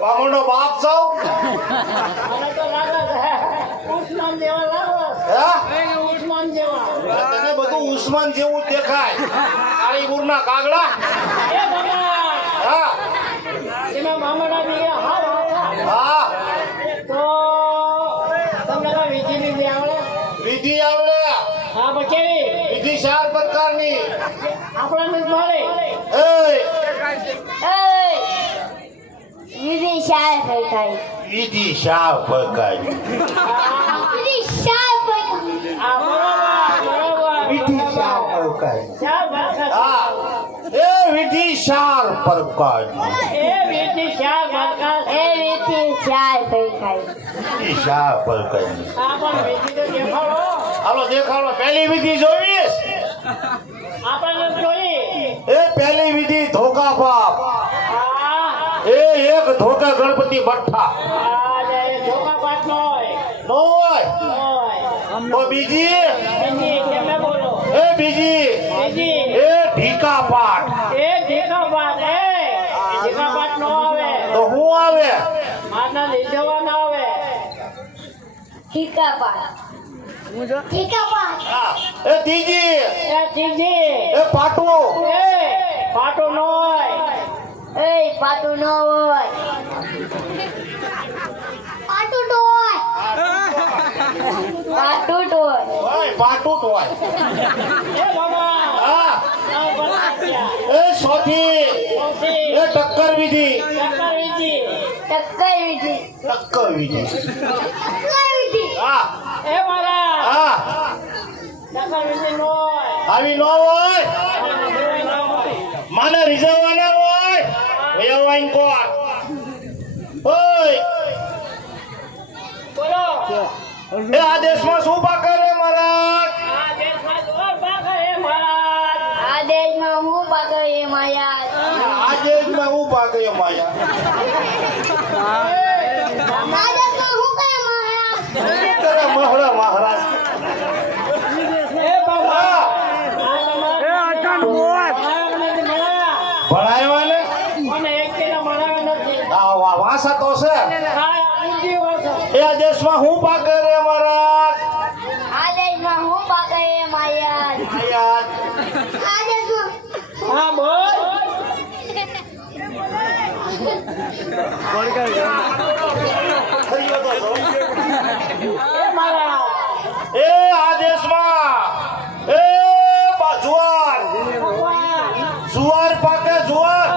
બામણનો બાપ છો તને બધું ઉસ્માન જેવું દેખાય કાળીપુરના કાગડા હા હા વિધિ આવડે વિધિ 4 પ્રકારની વિધિ શાહ પ્રકારની વિધિ 4 પ્રકારની વિધિ શાહ પ્રકારની વિધિ 4 પ્રકારની હા એ વિધિ 4 પ્રકારની વિધિ શાહ પ્રકારની વિધિ 4 પ્રકારની હાલો દેખાડો પહેલી વિધિ જોઈશ એ પહેલી વિધિ ધોકા બાપ એ એક ધોકા ગણપતિ બઠ્ઠા નો હોય તો બીજી એ બીજી એ ઢીકા પાઠ તો હું આવે ઠીકા પાડ હા, એ ત્રીજી એ પાટું પાટું ન હોય પાટું તો હોય હોય પાટું હોય હા એ સોથી એ ટક્કર વિધિ ટક્કર વિધિ હા હા આવી નો હોય માને રીઝવવાના હોય વયવાઈન કોણ ઓય એ આ દેશમાં શું પાકે રે મહારાજ આ દેશમાં હું પાકે એ માયા આ દેશમાં હું પાકે એ માયા કરે મહરા મહારાજ ભણાવ્યા ને વાસા તો છે એ આ દેશમાં હું પાકે રે મહારાજ આ દેશમાં હું પાકે એ માયા યાદ આ દેશમાં એ આ દેશમાં એ જુવાર જુવાર પાકે જુવાર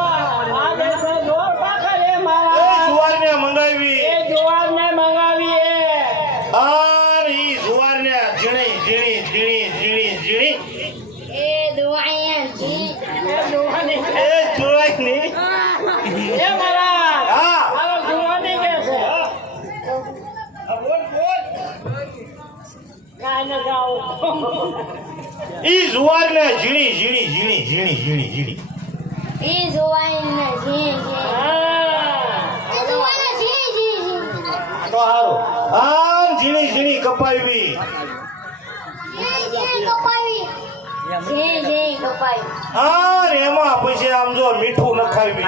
એ જુવાર ને મંગાવી અને ઈ જુવાર ને ઝીણી ઝીણી ઝીણી ઝીણી ઝીણી એ દુઆયા જી એ જુવાર ની હા ઈ જુવાર ને ઝીણી ઝીણી ઝીણી ઝીણી ઝીણી ઝીણી ઈ જોવાઈને જી તો હારું આમ ઝીણી ઝીણી કપાવી કપાવી હા ને એમાં પછી આમ જો મીઠું નખાવી